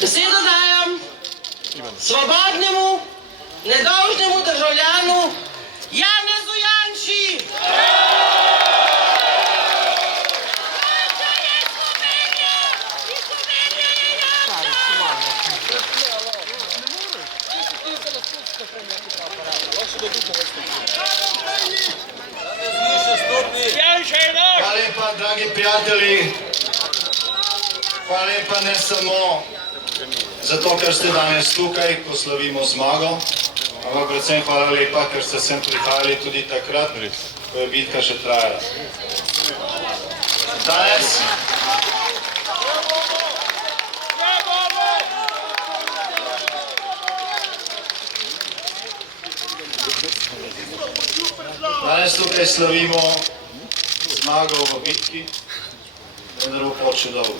Besedo dajem svobodnemu, nedolžnemu državljanu Janezu Janši. Hvala lepa, dragi prijatelji. Hvala lepa ne samo zato, ker ste danes tukaj, ko slavimo zmago, ampak predvsem hvala lepa, ker ste sem prihajali tudi takrat, ko je bitka še trajala. Danes tukaj slavimo zmago v bitki, vendar bo pot še dolgo.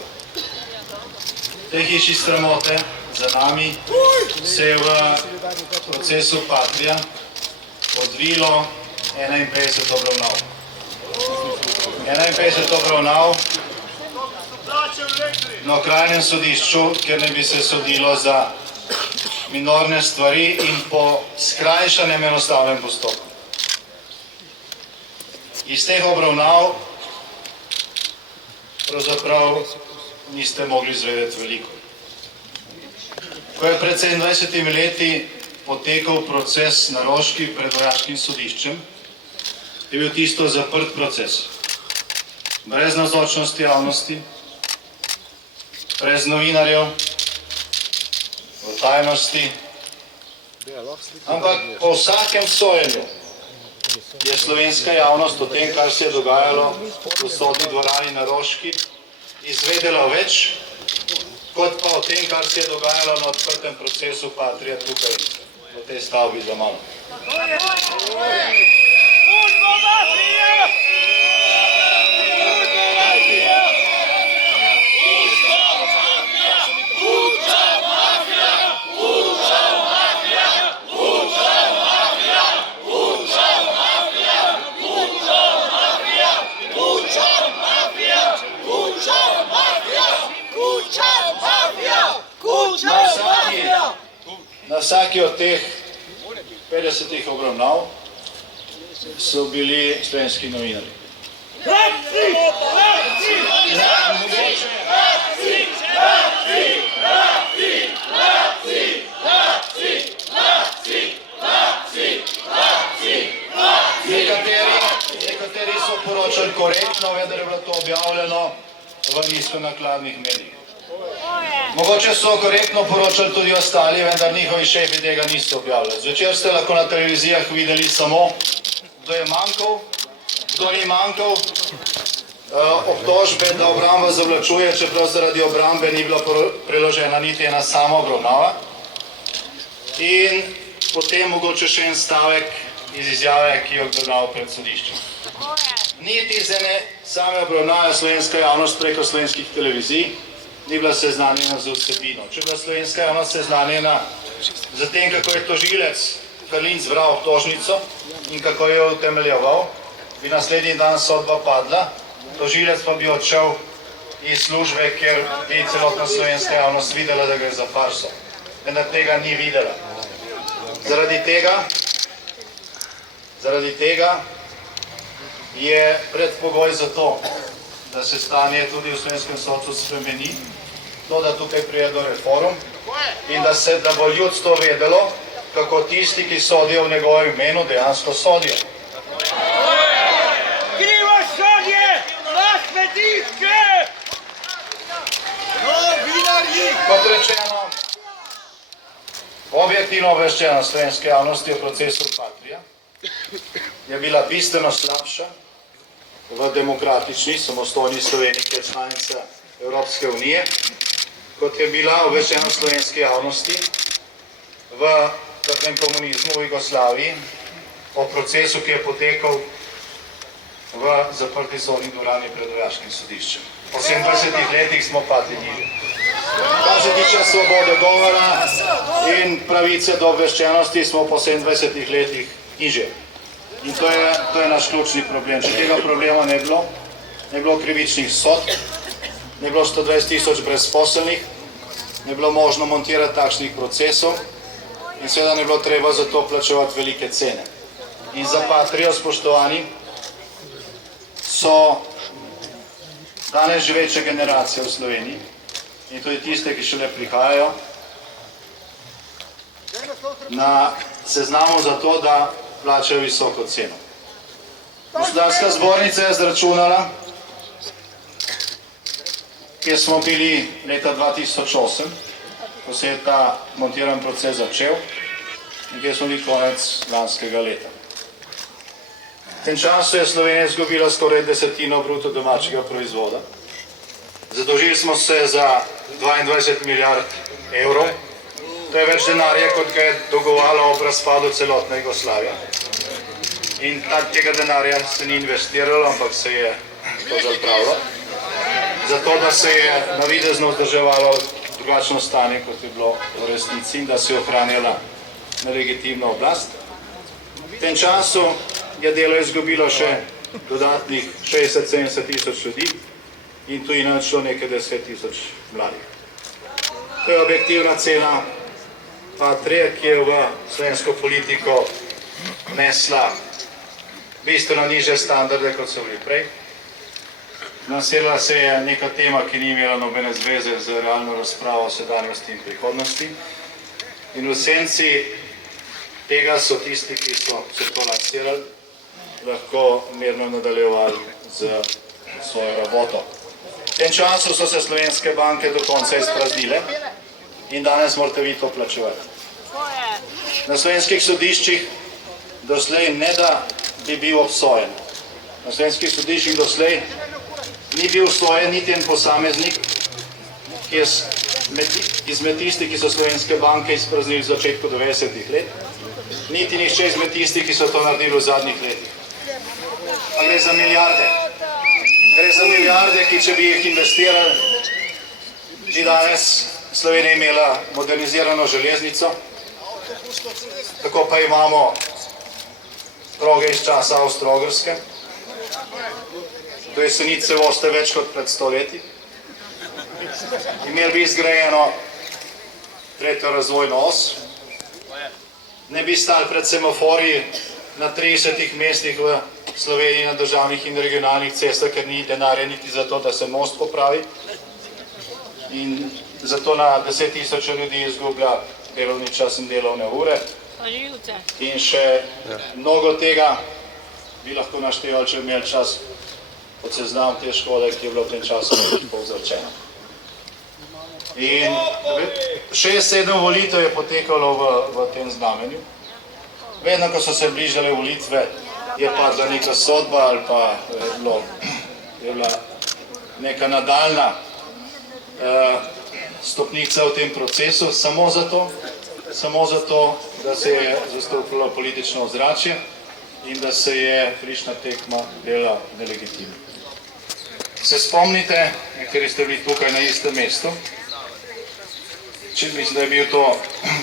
V tej hiši sramote za nami se je v procesu Patria odvilo 51 obravnav. 51 obravnav na okrajnem sodišču, kjer ne bi se sodilo za minorne stvari in po skrajšanem enostavnem postopku. Iz teh obravnav pravzaprav niste mogli izvedeti veliko. Ko je pred 27 leti potekal proces na Roški pred vojaškim sodiščem, je bil tisto zaprt proces. Brez navzočnosti javnosti, brez novinarjev, v tajnosti. Ampak po vsakem sojenju je slovenska javnost o tem, kar se je dogajalo v sodni dvorani na Roški, izvedela več, kot pa o tem, kar se je dogajalo na odprtem procesu Patria tukaj, v tej stavbi za mano. Na vsaki od teh 50 obravnav so bili slovenski novinarji. Nekateri so poročali korektno, vendar je bilo to objavljeno v nizkonakladnih medijih. Mogoče so korektno poročali tudi ostali, vendar njihovi šefi tega niso objavljali. Zvečer ste lahko na televizijah videli samo, kdo je manjkal, kdo ni manjkal, obtožbe, da obramba zavlačuje, čeprav zaradi obrambe ni bila preložena niti ena sama obravnava. In potem mogoče še en stavek iz izjave, ki jo obravnava pred sodiščem. Niti iz ene same obravnave slovenska javnost preko slovenskih televizij ni bila seznanjena z vsebino. Če je bila slovenska javnost seznanjena z tem, kako je tožilec Karlin zbral obtožnico in kako jo je utemeljeval, bi naslednji dan sodba padla, tožilec pa bi odšel iz službe, kjer bi celotna slovenska javnost videla, da gre za farso. Vendar tega ni videla. Zaradi tega je predpogoj za to, da se stanje tudi v slovenskem sodstvu spremeni, to, da tukaj prije do reform in da bo ljudstvo vedelo, kako tisti, ki sodijo v njegovem imenu, dejansko sodijo. Krivo sodje! Vas medičke! Novinarji! Kot rečeno, objektivno obveščena slovenske javnosti o procesu Patria je bila bistveno slabša v demokratični, samostojni Sloveniji, ki je članica Evropske unije, kot je bila obveščena slovenske javnosti v trdem komunizmu v Jugoslaviji o procesu, ki je potekal v zaprti sodni dvorani pred vojaškim sodiščem. Po 27 letih smo padli niže. Kar se tiče svobode govora in in pravice do obveščenosti smo po 27 letih nižje. In to je naš ključni problem. Če tega problema ne bi bilo krivičnih sodb, ne bi bilo 120 000 brezposelnih, ne bi bilo možno montirati takšnih procesov in seveda ne bi bilo treba za to plačevati velike cene. In za Patrijo, spoštovani, so danes živeče generacije v Sloveniji in tudi tiste, ki šele prihajajo, na seznamu za to, da plačajo visoko ceno. Gospodarska zbornica je izračunala, kjer smo bili leta 2008, ko se je ta montiran proces začel in kjer smo bili konec lanskega leta. V tem času je Slovenija izgubila skoraj desetino bruto domačega proizvoda. Zadolžili smo se za 22 milijard evrov. To je več denarja, kot ga je dolgovalo ob razpadu celotne Jugoslavije. In tega denarja se ni investiralo, ampak se je to zapravilo. Zato, da se je navidezno vzdrževalo drugačno stanje, kot je bilo v resnici, in da se je ohranjala nelegitimna oblast. V tem času je delo izgubilo še dodatnih 60-70 tisoč ljudi in tu je našlo nekaj 10 tisoč mladih. To je objektivna cena Patrije, ki je v slovensko politiko nesla bistveno nižje standarde, kot so bili prej. Lansirala se je neka tema, ki ni imela nobene zveze z realno razpravo o sedanjosti in prihodnosti. In v senci tega so tisti, ki so se to lansirali, lahko mirno nadaljevali z svojo raboto. V tem času so se slovenske banke do konca izpraznile in danes morate vi to plačevati. Na slovenskih sodiščih doslej ne da bi bil obsojen. Na slovenskih sodiščih doslej ni bil obsojen niti en posameznik, ki je izmed tistih, ki so slovenske banke izpraznili v začetku 90-ih let, niti nihče izmed tistih, ki so to naredili v zadnjih letih. Pa gre za milijarde. Gre za milijarde, ki če bi jih investirali, bi danes Slovenija imela modernizirano železnico, tako pa imamo proge iz časa Avstro-Ogrske. Do Jesenice voste več kot pred 100 leti. Imeli bi izgrajeno tretjo razvojno os. Ne bi stali pred semaforji na 30 mestih v Sloveniji na državnih in regionalnih cestah, ker ni denarja niti za to, da se most popravi. In zato na 10 tisoč ljudi izgublja delovni čas in delovne ure. In še mnogo tega bi lahko naštevali, če bi imeli čas pod seznam te škode, ki je bilo v tem času povzročena. In 6-7 volitev je potekalo v tem znamenju. Vedno, ko so se bližale volitve, je padla neka sodba ali pa je bila neka nadaljna stopnica v tem procesu, samo zato, da se je zastopilo politično ozračje in da se je frišna tekma dela nelegitimno. Se spomnite, nekateri ste bili tukaj na istem mestu, mislim, da je bil to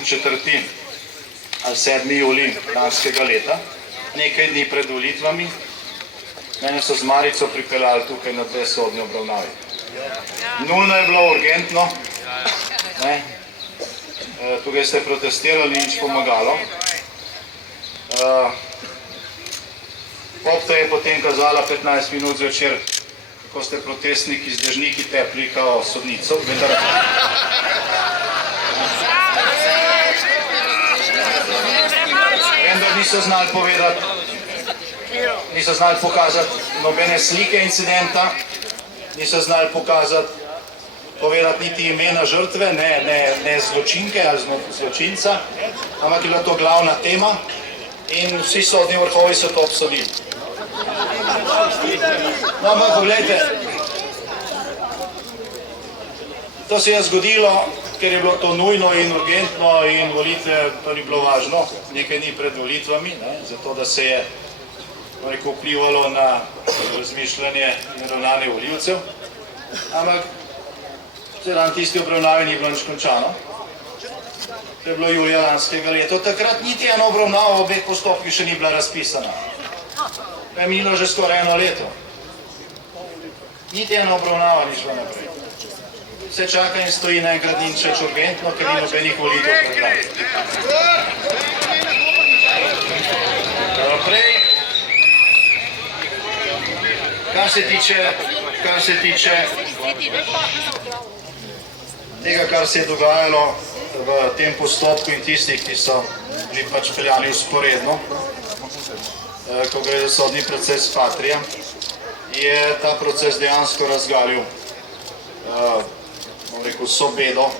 4. ali 7. julij lanskega leta, nekaj dni pred volitvami, mene so z Marico pripeljali tukaj na te sodne obravnave. Nujno je bilo urgentno, tukaj ste protestirali, nič pomagalo. Opta je potem kazala 15 minut zvečer, kako ste protestniki z dežniki tepli kao sodnico. Vendar niso znali povedati, niso znali pokazati nobene slike incidenta, niso znali povedati niti imena žrtve, ne zločinke ali zločinca, ampak je bila to glavna tema in vsi sodni vrhovi so to obsodili. No, ampak pogledajte, to se je zgodilo, ker je bilo to nujno in urgentno in volitve, to ni bilo važno, nekaj dni pred volitvami, zato da se je vplivalo na razmišljanje in ravnanje volivcev, ampak na tisti obravnavi ni bilo nič končano. To je bilo julija lanskega leta. Takrat niti ena obravnava obeh postopkih še ni bila razpisana. To je minilo že skoraj 1 leto. Niti ena obravnava ni šla naprej. Vse čaka in stoji naenkrat in čeč urgentno, ker ni nobenih volitev pred nami. Naprej, kar se tiče tega, kar se je dogajalo v tem postopku in tistih, ki so bili pač peljani usporedno, ko gre za sodni proces Patria, je ta proces dejansko razgalil, bom rekel, sobedo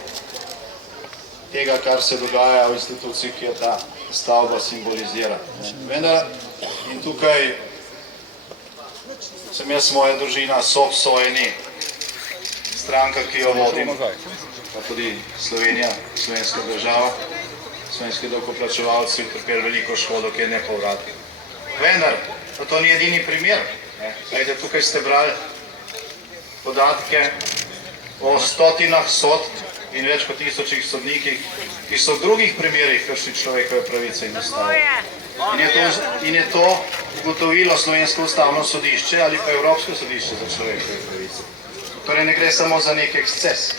tega, kar se dogaja v instituciji, ki je ta stavba simbolizira. Vendar, in tukaj sem jaz, moja družina, soobsojeni, stranka, ki jo vodim, pa tudi Slovenija, slovenska država, slovenski davkoplačevalci trpeli veliko škodo, ki je nepovratna. Vendar, to ni edini primer. Glejte, tukaj ste brali podatke o stotinah sodb in več kot 1000 sodnikih, ki so v drugih primerih kršili človekove pravice in ustavo. In je to ugotovilo Slovensko ustavno sodišče ali pa Evropsko sodišče za človekove pravice. Torej ne gre samo za nek eksces.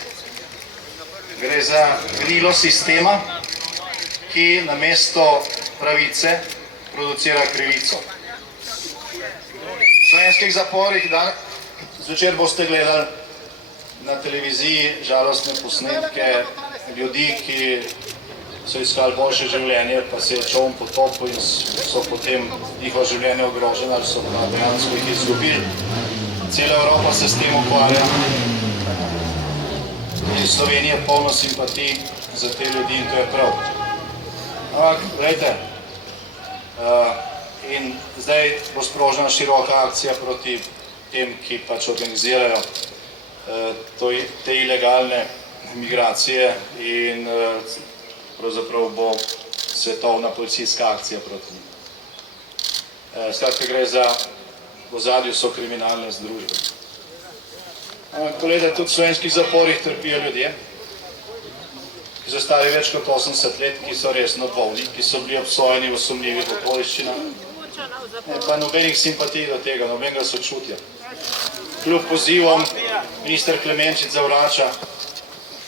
Gre za gnilo sistema, ki namesto pravice producira krivico. V slovenskih zaporih zvečer boste gledali na televiziji žalostne posnetke ljudi, ki so iskali boljše življenje, pa se je čoln potopil in so potem njihovo življenje ogroženo ali so pa dejansko jih izgubili. Cela Evropa se s tem ukvarja in Slovenija je polno simpatij za te ljudi in to je prav. Ampak, gledajte, in zdaj bo sprožena široka akcija proti tem, ki pač organizirajo te ilegalne migracije in pravzaprav bo svetovna policijska akcija proti njim. Skratka, gre za, v ozadju so kriminalne združbe. Ampak, gledajte, tudi v slovenskih zaporih trpijo ljudje, ki so stari več kot 80 let, ki so resno bolni, ki so bili obsojeni v sumljivih okoliščinah. Pa nobenih simpatij do tega, nobenega sočutja. Kljub pozivom minister Klemenčič zavrača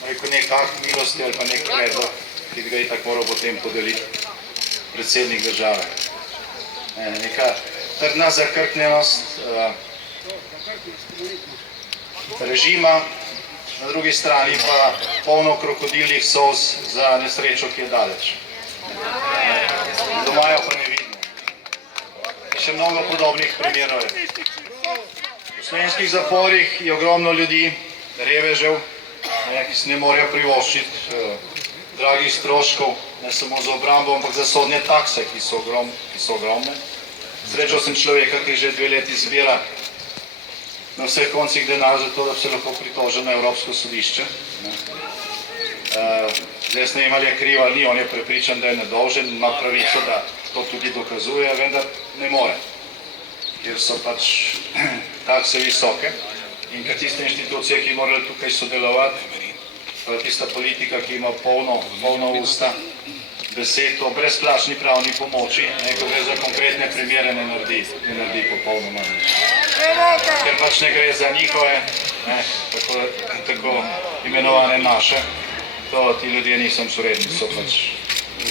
nek akt milosti ali pa nek predlog, ki ga je tako moral potem podeliti predsednik države. Neka trdna zakrknjenost režima, na drugi strani pa polno krokodilnih solz za nesrečo, ki je daleč. Doma jo pa ne vidimo. Še mnogo podobnih primerov je. V slovenskih zaporih je ogromno ljudi, revežev, ki si ne morejo privoščiti dragih stroškov, ne samo za obrambo, ampak za sodne takse, ki so ogromne. Srečal sem človeka, ki že 2 leti zbira na vseh koncih denar za to, da bi se lahko pritožil na Evropsko sodišče. Zdaj ne vem, ali je kriv ali ni, on je prepričan, da je nedolžen, ima pravico, da to tudi dokazuje, vendar ne more, ker so pač takse visoke in ker tiste inštitucije, ki morajo tukaj sodelovati, pa tista politika, ki ima polno usta besed o brezplačni pravni pomoči, ko gre za konkretne primere, ne naredi popolnoma nič. Ker pač ne gre za njihove, tako imenovane naše, to ti ljudje nisem suredni, so pač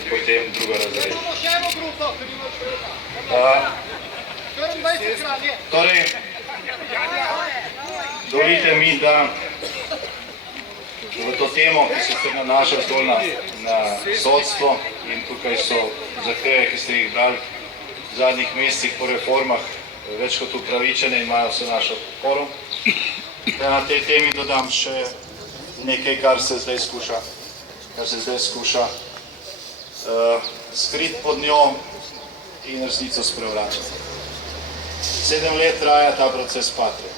potem druga razreda. Torej, dovolite mi, da v to temo, ki se nanaša zgolj na sodstvo in tukaj so zahteve, ki ste jih brali v zadnjih mesecih po reformah, več kot upravičene in imajo vse našo podporo. Da na tej temi dodam še nekaj, kar se zdaj skuša skriti pod njo in resnico sprevračati. 7 let traja ta proces Patria.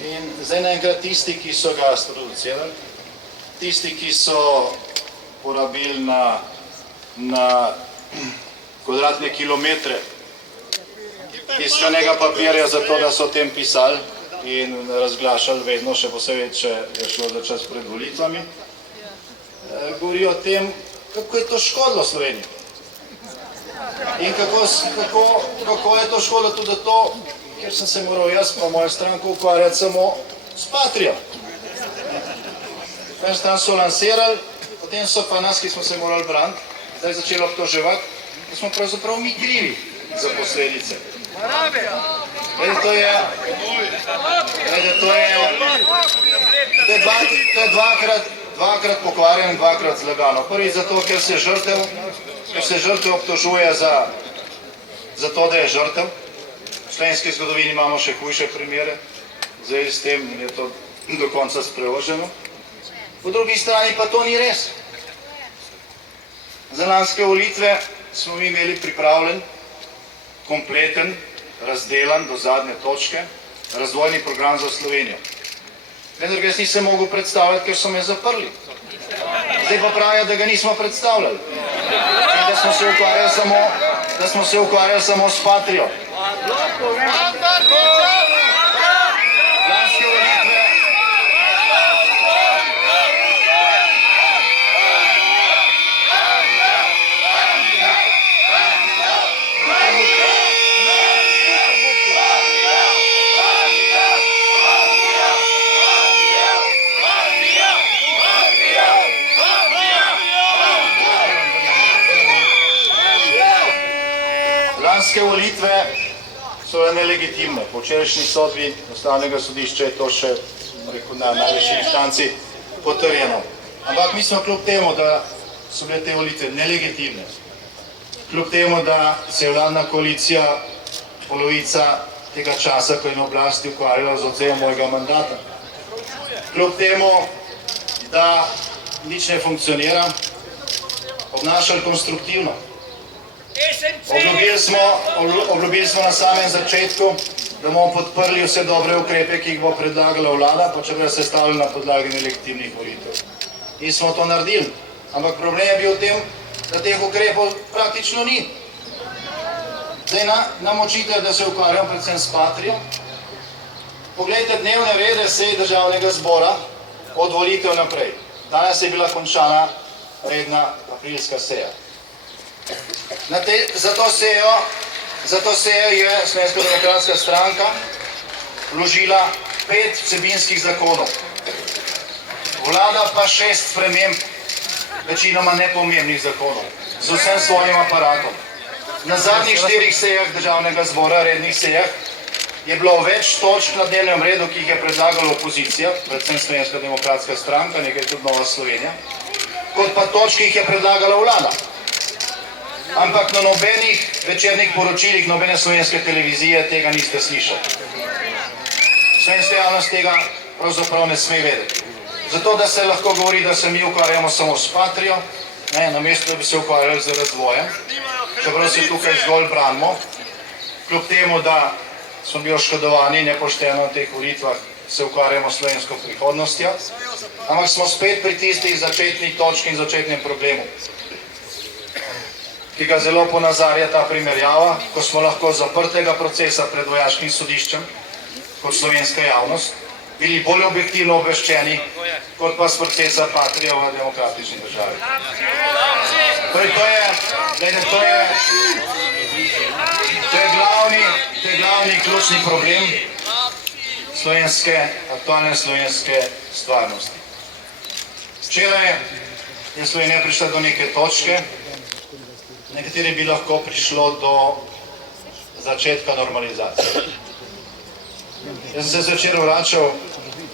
In zdaj naenkrat tisti, ki so ga sproducirali, tisti, ki so porabili na kvadratne kilometre tiskanega papirja za to, da so o tem pisali in razglašali vedno, še posebej, če je šlo za čas pred volitvami, govori o tem, kako je to škodilo Sloveniji. In kako je to škodilo tudi to, ker sem se moral jaz pa moja stranka ukvarjati samo s Patrijo. Prvi stran so lansirali, potem so pa nas, ki smo se morali braniti, zdaj začeli obtoževati, da smo pravzaprav mi krivi za posledice. To je dvakrat pokvarjeno in dvakrat zlagano. Prvi zato, ker se žrtev obtožuje za to, da je žrtev. V slovenski zgodovini imamo še hujše primere, zdaj s tem je to do konca sprevoženo. Po drugi strani pa to ni res. Za lanske volitve smo mi imeli pripravljen, kompleten, razdelan do zadnje točke, razvojni program za Slovenijo. Vendar ga jaz nisem mogel predstavljati, ker so me zaprli. Zdaj pa pravijo, da ga nismo predstavljali. In da smo se ukvarjali samo s Patrijo. Lanske volitve Lanske volitve so nelegitimne. Po včerajšnji sodbi Ustavnega sodišča je to še na najvišji inštanci potrjeno. Ampak mi smo kljub temu, da so bile te volitve nelegitimne, kljub temu, da se je vladna koalicija polovica tega časa, ko je na oblasti, ukvarjala z odvzemom mojega mandata, kljub temu, da nič ne funkcionira, obnašali konstruktivno. Obljubili smo na samem začetku, da bomo podprli vse dobre ukrepe, ki jih bo predlagala vlada, pa čeprav se stavili na podlagi nelegitimnih volitev. In smo to naredili. Ampak problem je bil v tem, da teh ukrepov praktično ni. Zdaj nam očitajo, da se ukvarjamo predvsem s Patrijo. Poglejte dnevne rede sej Državnega zbora od volitev naprej. Danes je bila končana redna aprilska seja. Za to sejo je Slovenska demokratska stranka vložila 5 vsebinskih zakonov. Vlada pa 6 sprememb, večinoma nepomembnih zakonov, z vsem svojim aparatom. Na zadnjih 4 sejah Državnega zbora, rednih sejah, je bilo več točk na dnevnem redu, ki jih je predlagala opozicija, predvsem Slovenska demokratska stranka, nekaj tudi Nova Slovenija, kot pa točk, ki jih je predlagala vlada. Ampak na nobenih večernih poročilih nobene slovenske televizije tega niste slišali. Slovenska javnost tega pravzaprav ne sme vedeti. Zato, da se lahko govori, da se mi ukvarjamo samo s Patrijo, namesto da bi se ukvarjali z razvojem, čeprav se tukaj zgolj branimo, kljub temu, da smo bili oškodovani nepošteno na teh volitvah, se ukvarjamo s slovensko prihodnostjo, ampak smo spet pri tistih začetnih točk in začetnem problemu, ki ga zelo ponazarja ta primerjava, ko smo lahko zaprtega procesa pred vojaškim sodiščem, kot slovenska javnost, bili bolj objektivno obveščeni, kot pa s procesa Patrije v demokratični državi. To je glavni ključni problem aktualne slovenske stvarnosti. Včeraj je Slovenija prišla do neke točke, na kateri bi lahko prišlo do začetka normalizacije. Jaz sem se zvečer vračal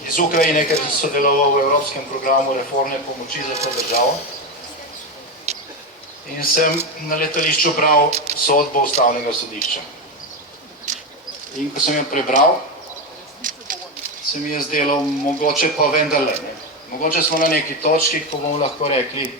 iz Ukrajine, ker sem sodeloval v evropskem programu reformne pomoči za to državo in sem na letališču bral sodbo Ustavnega sodišča. In ko sem jo prebral, se mi je zdelo, mogoče pa vendarle. Mogoče smo na neki točki, ko bomo lahko rekli,